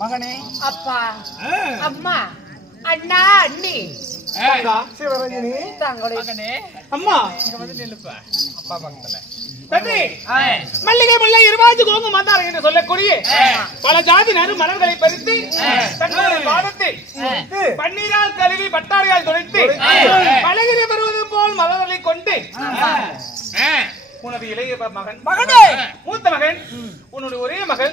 மகனே, அப்பா, அம்மா, அண்ணா, அண்ணி, சிவரஞ்சனி, தங்களே அம்மா இங்க வந்து நில்லுப்பா. அப்பா பக்கத்துல மல்லிகை முல்லை இருவாஜி கோங்கு மாந்தாரம் என்று சொல்லக்கூடிய பல ஜாதி நறு மலர்களை பறித்து தங்களுடைய பாதத்தில் பன்னீரால் கழுவி பட்டாரியால் துடைத்து மலைகிரி வருவது போல் மலர்களை கொண்டு உனது இளைய மகன் மகனே மூத்த மகன் உன்னுடைய ஒரே மகள்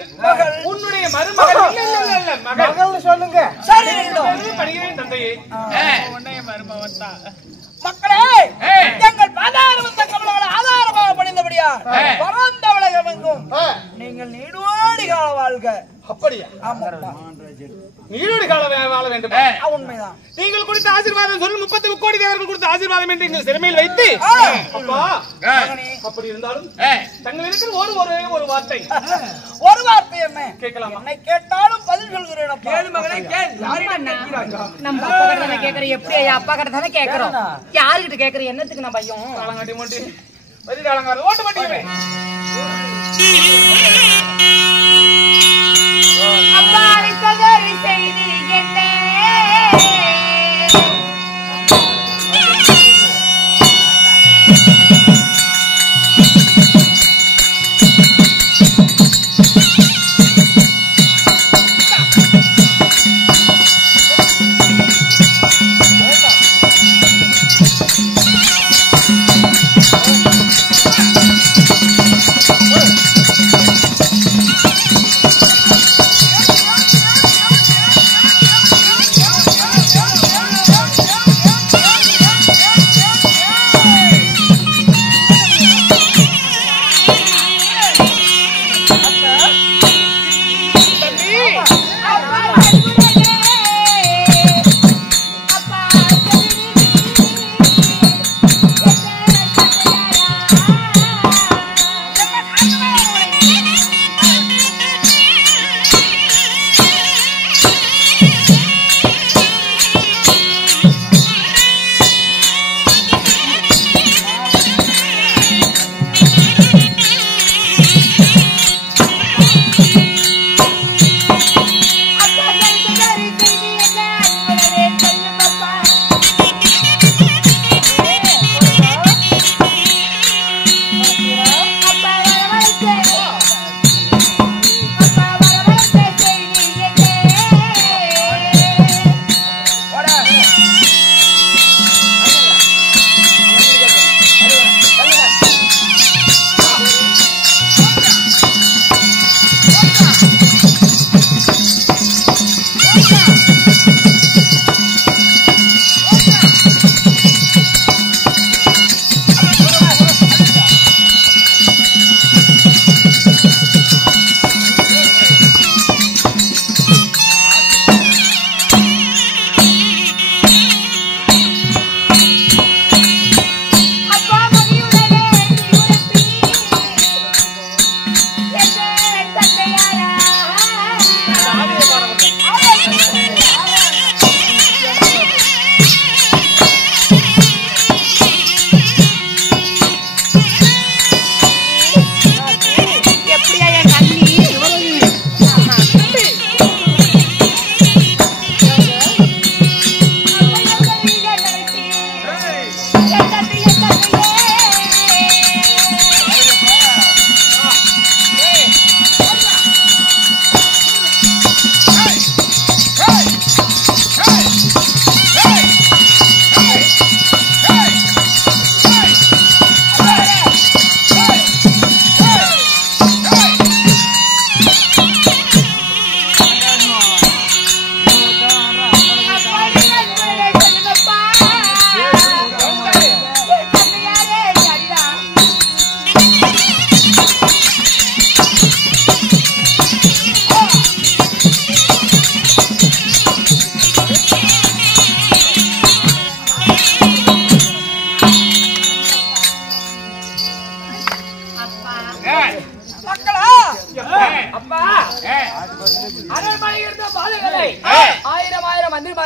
உன்னுடைய மருமகன் இல்ல மகள் சொல்லுங்க பணிகிறேன் தந்தையே உன்னைய மருமகன் தான் மக்களே எங்கள் பாதாரம் வந்த கமலங்களை ஆதாரமாக பணிந்தபடியா பரந்த உலகமெங்கும் நீங்கள் நீடோடி கால வாழ்க. அப்படியா? ஆமாப்பா, நீடோடி கால வாழ வேண்டும். உண்மைதான். நீங்கள் கொடுத்த ஆசீர்வாதம் சொல்லி 30 கோடி தேவர்கள் கொடுத்த ஆசீர்வாதம் என்று எங்கள் சிறுமையில் வைத்து அப்பா அப்படி இருந்தாலும் தங்கள் இருக்கிற ஒரு வார்த்தை ஒரு வார்த்தை என்ன கேட்கலாம்? என்னை கேட்டாலும் பதில் சொல்கிறேன். கேளு மகனே கேள். நம்ம அப்பா கிட்ட தானே கேக்குறேன். எப்படி அப்பா கிட்ட தானே கேக்குறோம். யாருகிட்ட கேக்குறேன்? என்னத்துக்கு நான் பையன் காலங்காட்டி மூட்டி வரி காலங்கால ஓட்ட மாட்டீங்க. அப்பா சகரி செய்தி என்ன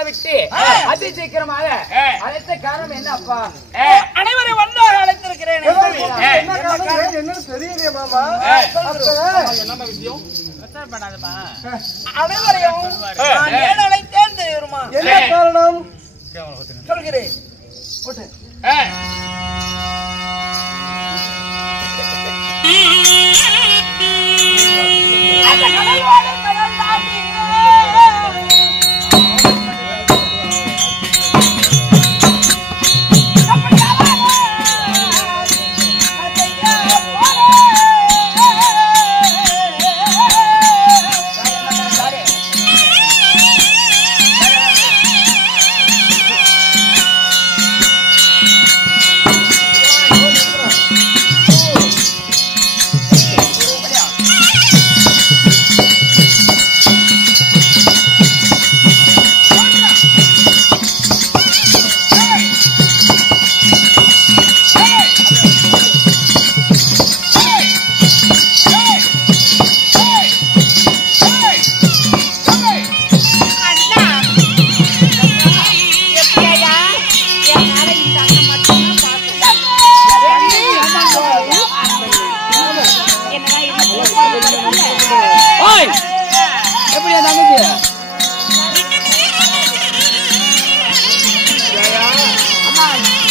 விட்டு அதி சீக்கிரமாக அழைத்த காரணம் என்ன அப்பா? அனைவரும் ஒன்றாக அழைத்திருக்கிறேன். என்னன்னு தெரியலையே மாமா. என்ன விஷயம்? அனைவரையும் நான் ஏன் அழைத்தேன் தெரியுமா? என்ன காரணம் சொல்கிறேன். அந்த கடலோடு கடல் தாண்டி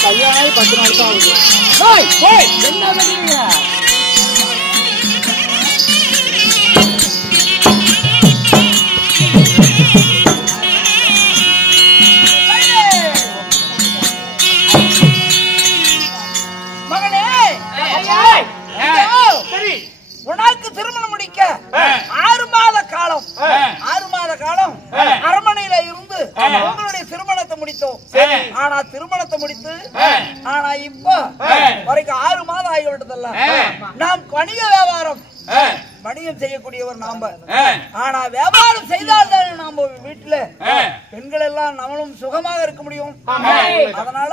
கல்யாணம் 10 நாள் தான் ஆகுது. என்ன பண்ணீங்க? மகனே, உனக்கு திருமணம் முடிக்க 6 மாத காலம் அரண்மனையில இருந்து உங்களுடைய திருமணத்தை முடித்தோம். ஆனா திருமணத்தை முடித்து ஆனா இப்ப வரைக்கும் 6 மாதம் ஆகிவிட்டதல்ல. நாம் வணிக வியாபாரம் வணிகம் செய்யக்கூடியவர் நாம. ஆனா வியாபாரம் செய்தால்தான் நாம வீட்டுல பெண்கள் எல்லாம் நம்மளும் சுகமாக இருக்க முடியும். அதனால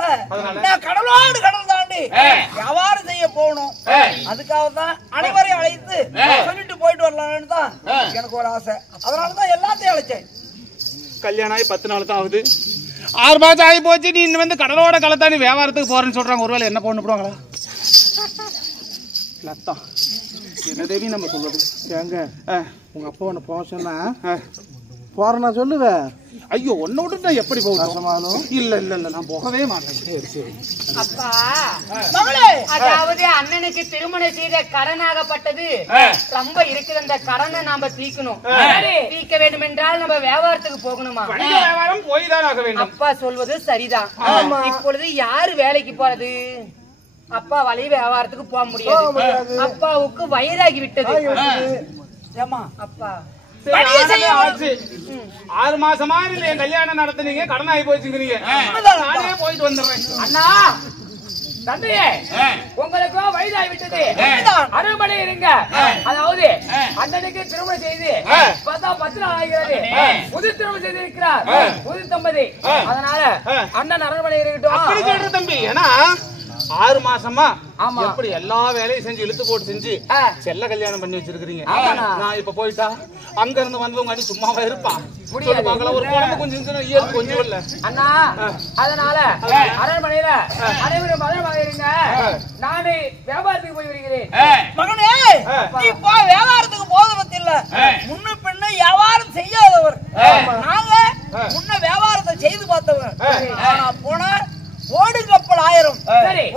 நான் கடலோடு கடல் தாண்டி வியாபாரம் செய்ய போகணும். அதுக்காக தான் அனைவரையும் அழைத்து சொல்லிட்டு போயிட்டு வரலாம்னு தான் எனக்கு ஒரு ஆசை. அதனாலதான் எல்லாத்தையும் அழைச்சேன். கல்யாணம் ஆகி 10 நாள் தான் ஆகுது. 6 மாசம் ஆகி போச்சு. நீ இன்னும் வந்து கடலோட கலத்தானி வியாபாரத்துக்கு போறேன்னு சொல்றாங்க. ஒருவேளை என்ன பொண்ணு போடுவாங்களா? லத்தா என்ன தேவி நம்ம சொல்றது? ஏங்க உங்க அப்பா ஒண்ணு போக சொன்னா போறேன்னா சொல்லுவேன். ஐயோ ஒன்ன விட்டு நான் எப்படி போகணும்? இல்ல இல்ல இல்ல நான் போகவே மாட்டேன். சரி சரி அப்பா, அதாவது அண்ணனுக்கு திருமணம் செய்த கடனாகப்பட்டது ரொம்ப இருக்குது. அந்த கடனை நாம தீக்கணும். தீக்க வேண்டும் என்றால் நம்ம வியாபாரத்துக்கு போகணுமா? வியாபாரம் போய் தான் ஆக வேண்டும். அப்பா சொல்வது சரிதான். இப்பொழுது யாரு வேலைக்கு போறது? அப்பா வழி வியாபாரத்துக்கு போக முடியாது. அப்பாவுக்கு வயிறாகி விட்டது. ஏமா அப்பா 6 மாசமா இல்ல என் கல்யாணம் நடத்துனீங்க, கடன் ஆகி போச்சுங்கிறீங்க. நானே போயிட்டு வந்துடுறேன். அண்ணா தந்தையே, உங்களுக்கு வயதாகி விட்டது. அருள்மனை இருங்க. அதாவது அண்ணனுக்கு திருமணம் செய்து 10 நாள் ஆகிறது. புது திருமணம் செய்து இருக்கிறார், புது தம்பதி. அதனால அண்ணன் அரண்மனை இருக்கட்டும். அப்படி சொல்ற தம்பி. ஏன்னா 6 மாசமா எப்படி எல்லா வேலையும் செஞ்சு இழுத்து போட்டு செஞ்சு செல்ல கல்யாணம் பண்ணி வச்சிருக்கீங்க. நான் இப்ப போயிட்டா அங்க இருந்து வந்தவங்க அடி சும்மாவா இருப்பான்? ஒரு குழந்தை கொஞ்சம் கொஞ்சம் இல்ல அண்ணா. அதனால அரண்மனையில அனைவரும் மதமாக இருங்க. நானே வியாபாரத்துக்கு போய் வருகிறேன். மகனே, நீ போ, வியாபாரத்துக்கு போகிறது இல்ல. முன்ன பின்ன வியாபாரம் செய்யாதவர் நாங்க. முன்ன வியாபாரத்தை செய்து பார்த்தவர். ஆனா போனா ஓடு கப்பல் 1000,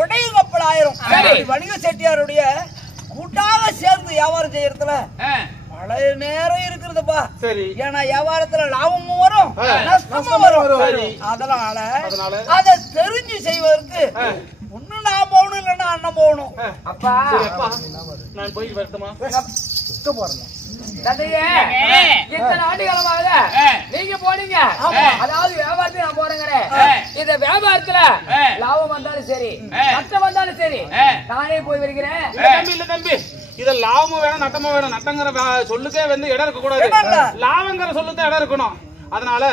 உடையும் கப்பல் 1000. வணிக செட்டியாருடைய கூட்டாக சேர்ந்து வியாபாரம் செய்யறதுல பல நேரம் இருக்குதுப்பா. ஏன்னா வியாபாரத்துல லாபமும் வரும், நஷ்டமும் வரும். அதனால அதை தெரிஞ்சு செய்வதற்கு ஒண்ணு நான் போகணும், இல்லன்னா அண்ணன் போகணும். அப்பா நான் போயிட்டு வரட்டுமா? இத்தனை ஆண்டு காலமாக நீங்க போனீங்க. அதாவது வியாபாரத்துக்கு நான் போறேங்கிறேன். இந்த வியாபாரத்துல லாபம் வந்தாலும் சரி, நஷ்டம் வந்தாலும் சரி, நானே போய் வருகிறேன். தம்பி இல்ல தம்பி, இத லாபமும் வேணும் நட்டமும் வேணும். நட்டங்கிற சொல்லுக்கே வந்து இடம் இருக்க கூடாது, லாபங்கிற சொல்லுதான் இடம் இருக்கணும். அதனால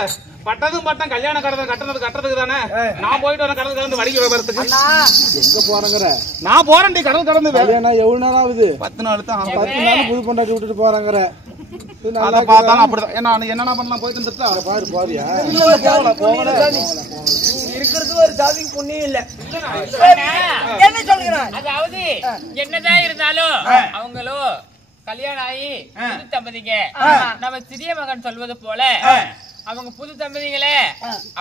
பட்டதும் பட்டம் கல்யாண கடனை கட்டுறதுக்கு தானே. நான் போயிட்டு வர கடல் கடந்து வடிக்க விவரத்துக்கு எங்க போறேங்கிற? நான் போறேன் கடல் கடந்து. கல்யாணம் எவ்வளவு நேரம் ஆகுது? 10 நாள் தான். 10 நாள் புது பொண்டாட்டி விட்டுட்டு போறாங்கிற. அதை பார்த்தாலும் அப்படிதான். ஏன்னா என்னென்ன பண்ணலாம் போயிட்டு பாரு பாரியா இருக்கிறது ஒரு ஜாதிக்கு புண்ணியம் இல்ல. என்ன சொல்கிறான்? அதாவது என்னதான் இருந்தாலும் அவங்களோ கல்யாணம் ஆகி புது தம்பதிங்க. நம்ம சிறிய மகன் சொல்வது போல அவங்க புது தம்பதிகளே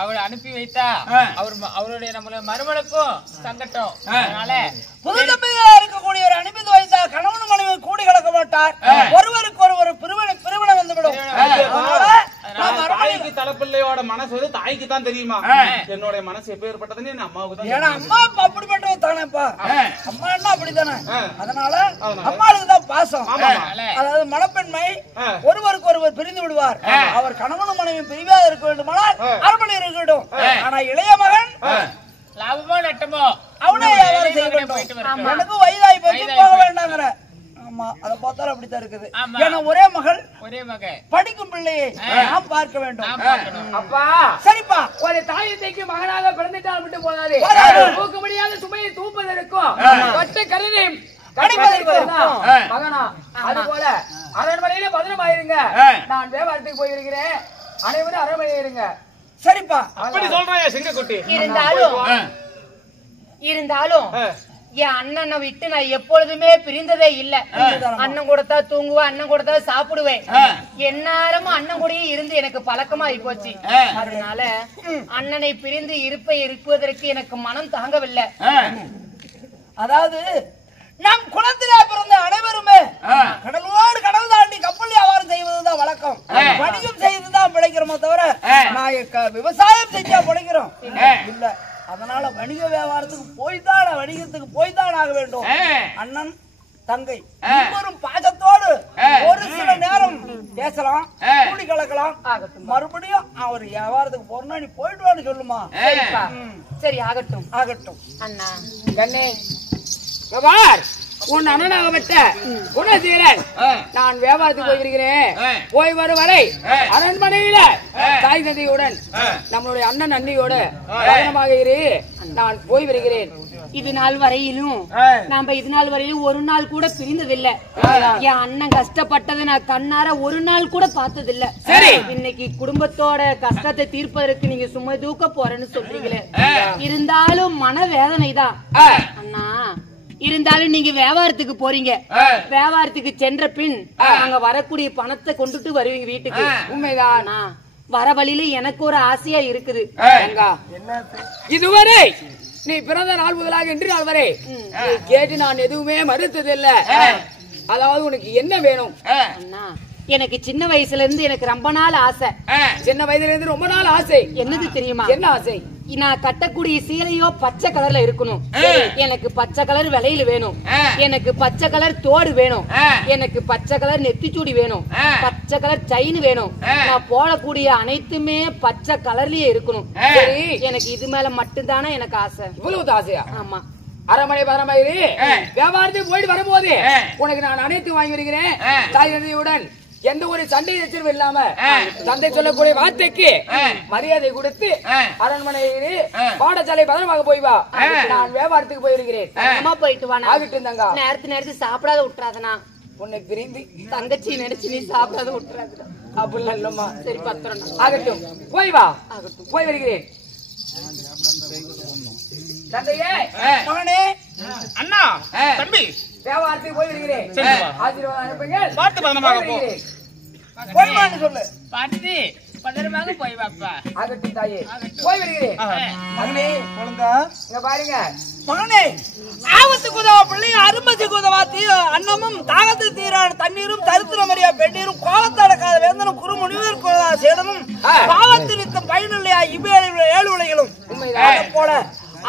அவரை அனுப்பி வைத்தா அவருடைய நம்மள மறுமணக்கும் சங்கட்டம். அதனால புது தம்பதிகளா இருக்கக்கூடியவர் அனுப்பி வைத்தா கணவன் மனைவி கூடி கலக்க மாட்டார். ஒருவருக்கு ஒருவர் பிரிவினை வந்துவிடும். தாய்க்கு தலைப்பிள்ளையோட மனசு வந்து தாய்க்கு தான் தெரியுமா? என்னோட மனசு எப்பேற்பட்டதுன்னு என் அம்மாவுக்கு தான். ஏன்னா அம்மா அப்பா அப்படிப்பட்டவ தானேப்பா. அம்மா என்ன அப்படித்தானே. அதனால அம்மாவுக்கு தான் பாசம். அதாவது மணப்பெண்மை ஒருவருக்கு ஒருவர் பிரிந்து விடுவார். அவர் கணவனும் மனைவி பிரிவாக இருக்க வேண்டுமானால் அரண்மனை இருக்கட்டும். ஆனா இளைய மகன் லாபமோ நட்டமோ அவனே வியாபாரம் செய்ய வேண்டும். எனக்கும் வயதாகி போச்சு போக வேண்டாங்கிற. ஆமா அதை பார்த்தாலும் அப்படித்தான் இருக்குது. ஏன்னா ஒரே மகள் படிக்கும் பிள்ளையை நாம் பார்க்க வேண்டும். அப்பா சரிப்பா. ஒரு தாயத்தைக்கு மகனாக பிறந்துட்டால் மட்டும் போதாது. தூக்க முடியாத சுமையை தூப்பதற்கும் ஒட்ட கருணை மகனா. அது போல அரண்மனையில பத்திரமாயிருங்க. நான் தேவாலயத்துக்கு போயிருக்கிறேன். அனைவரும் அரண்மனையில இருங்க. சரிப்பா. அப்படி சொல்றாயா சிங்கக்குட்டி? இருந்தாலும் என் அண்ணனை விட்டு நான் எப்பொழுதுமே பிரிந்ததே இல்ல. அண்ணன் கொடுத்தா தூங்குவேன், அண்ணன் கொடுத்தா சாப்பிடுவேன். எந்நேரமும் அண்ணன் கூடயே இருந்து எனக்கு பழக்கமாயி போச்சு. அதனால அண்ணனை பிரிந்து இருப்பதற்கு எனக்கு மனம் தாங்கவில்லை. அதாவது நம் குலத்திலே பிறந்த அனைவருமே கடலோடு கடல் தாண்டி கப்பல் வியாபாரம் செய்வதுதான் வழக்கம். வணிகம் செய்துதான் பிழைக்கிறோமோ தவிர நான் விவசாயம் செஞ்சா பிழைக்கிறோம் இல்ல. அதனால வணிக வியாபாரத்துக்கு வணிகத்துக்கு போய்தான் ஆக வேண்டும். அண்ணன் தங்கை இருவரும் பாசத்தோடு ஒரு சில நேரம் பேசலாம், கூடி கலக்கலாம். மறுபடியும் அவர் வியாபாரத்துக்கு போறோம்னா நீ போயிட்டு வான்னு சொல்லுமா? சரி ஆகட்டும் ஆகட்டும். அண்ணா கண்ணே உன் அண்ணனாகப்பட்ட குணசீலன் நான் வியாபாரத்துக்கு போயிருக்கிறேன். போய் வரும் வரை அரண்மனையில தாய் தந்தையுடன் நம்மளுடைய அண்ணன் அண்ணியோட பயணமாக இரு. நான் போய் வருகிறேன். இது நாள் வரையிலும் ஒரு நாள் கூட பிரிந்ததில்லை. என் அண்ணன் கஷ்டப்பட்டது நான் கண்ணார ஒரு நாள் கூட பார்த்ததில்லை. இன்னைக்கு குடும்பத்தோட கஷ்டத்தை தீர்ப்பதற்கு நீங்க சும்மா தூக்க போறேன்னு சொல்றீங்களே, இருந்தாலும் மன வேதனை தான் அண்ணா. இருந்தாலும் நீங்க வியாபாரத்துக்கு போறீங்க. வியாபாரத்துக்கு சென்ற பின் அங்க வரக்கூடிய பணத்தை கொண்டுட்டு வருவீங்க வீட்டுக்கு. உண்மைதானா? வர வழியில எனக்கு ஒரு ஆசையா இருக்குது. இதுவரை நீ பிறந்த நாள் முதலாக இன்று நாள் வரை கேட்டு நான் எதுவுமே மறுத்ததில்ல. அதாவது உனக்கு என்ன வேணும்? அண்ணா எனக்கு சின்ன வயசுல இருந்து எனக்கு ரொம்ப நாள் ஆசை. சின்ன வயதுல இருந்து ரொம்ப நாள் ஆசை. என்னது தெரியுமா? என்ன ஆசை? நான் கட்டக்கூடிய சீலையோ பச்சை கலர்ல இருக்கணும். எனக்கு பச்சை கலர் விலையில வேணும். எனக்கு பச்சை கலர் தோடு வேணும். எனக்கு பச்சை கலர் நெத்திச்சூடி வேணும். பச்சை கலர் செயின் வேணும். நான் போடக்கூடிய அனைத்துமே பச்சை கலர்லயே இருக்கணும். சரி, எனக்கு இது மேல மட்டும்தானே எனக்கு ஆசை. இவ்வளவு ஆசையா? ஆமா. அரமனை பரமாயிரு. வியாபாரத்துக்கு போயிட்டு வரும்போது உனக்கு நான் அனைத்து வாங்கி வருகிறேன். தாய் தந்தையுடன் எந்த ஒரு சண்டை எச்சரிவு இல்லாம தந்தை சொல்லக்கூடிய வார்த்தைக்கு மரியாதை கொடுத்து அரண்மனையிலே பாடசாலை பதனமாக போய் வா. நான் வியாபாரத்துக்கு போயிருக்கிறேன். போயிட்டு வா. ஆகிட்டு இருந்தாங்க. நேரத்து சாப்பிடாத விட்டுறாதனா? உன்னை பிரிந்து தங்கச்சி நினைச்சு நீ சாப்பிடாத விட்டுறாதுடா. அப்படிலாம் இல்லம்மா. சரி பத்திரம். ஆகட்டும், போய் வா. ஆகட்டும், போய் வருகிறேன். தந்தையே, மகனே, அண்ணா, தம்பி, வியாபாரத்துக்கு போய் வருகிறேன். ஆசீர்வாதம் அனுப்புங்க. பாட்டு பதனமாக போ. போய்வான்னு சொல்லு. பாட்டு பதனமாக போய் வாப்பா. ஆகட்டும் தாயே, போய் வருகிறேன். மகனே, இங்க பாருங்க மகனே, ஆபத்துக்கு உதவா பிள்ளை, அருமத்துக்கு உதவா அன்னமும் தாகத்து தீரான தண்ணீரும் தரித்திர மரியா பெண்ணீரும் கோலத்தடக்காத வேந்தனும் குறுமுனிவதற்கு சேதமும் பாவத்து நித்தம் பயனுள்ளையா இவ்வேளை 7 உலகிலும் போல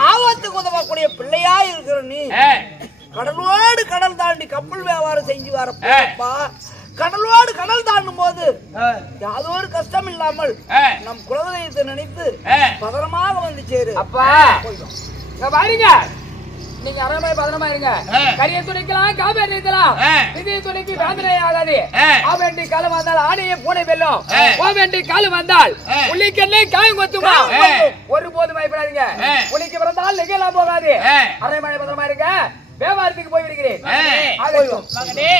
ஆபத்துக்கு உதவக்கூடிய பிள்ளையா இருக்கிற நீ கடலோடு கடல் தாண்டி கப்பல் வியாபாரம் செஞ்சு வரப்பா. கடலோடு கடல் தாண்டும் போது யாதொரு கஷ்டம் இல்லாமல் நம் குலதெய்வத்தை நினைத்து பதனமாக வந்து சேரு. அப்பா இங்க பாருங்க, நீங்க அரண்மனை பதனமா இருங்க. கரிய துணிக்கலாம், காபேரி நிறுத்தலாம். விதியை துணிக்கு வேந்தனை ஆகாது. ஆவேண்டி காலம் வந்தால் ஆணையை பூனை வெல்லும். ஓவேண்டி காலம் வந்தால் உளிக்கெண்ணே காயம் கொத்துமா. ஒருபோதும் பயப்படாதீங்க. உளிக்கு பிறந்தால் நிகழலாம் போகாது. அரண்மனை பதனமா இருங்க. வியாபாரத்துக்கு போய் விடுகிறேன். மகனே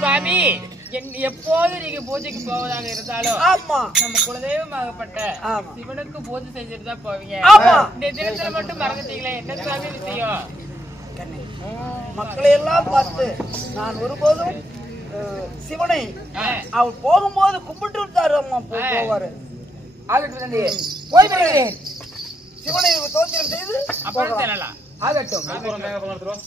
சுவாமி, எப்போது நீங்க பூஜைக்கு போவதாக இருந்தாலும் ஆமா நம்ம குலதெய்வமாகப்பட்ட ஆமா. சிவனுக்கு பூஜை செஞ்சுட்டு தான் போவீங்க. ஆமா. இந்த தினத்துல மட்டும் மறந்துட்டீங்களே, என்ன சாமி விஷயம்? மக்களை எல்லாம் பார்த்து நான் ஒருபோதும் சிவனை அவர் போகும்போது கும்பிட்டு விட்டாரு அம்மா போவாரு. ஆகட்டும் தந்தையே, போய் வருகிறேன். சிவனை தோத்திரம் செய்து அப்புறம் தெரியலாம். ஆகட்டும். தேங்காய் பழம் எடுத்துட்டு வா.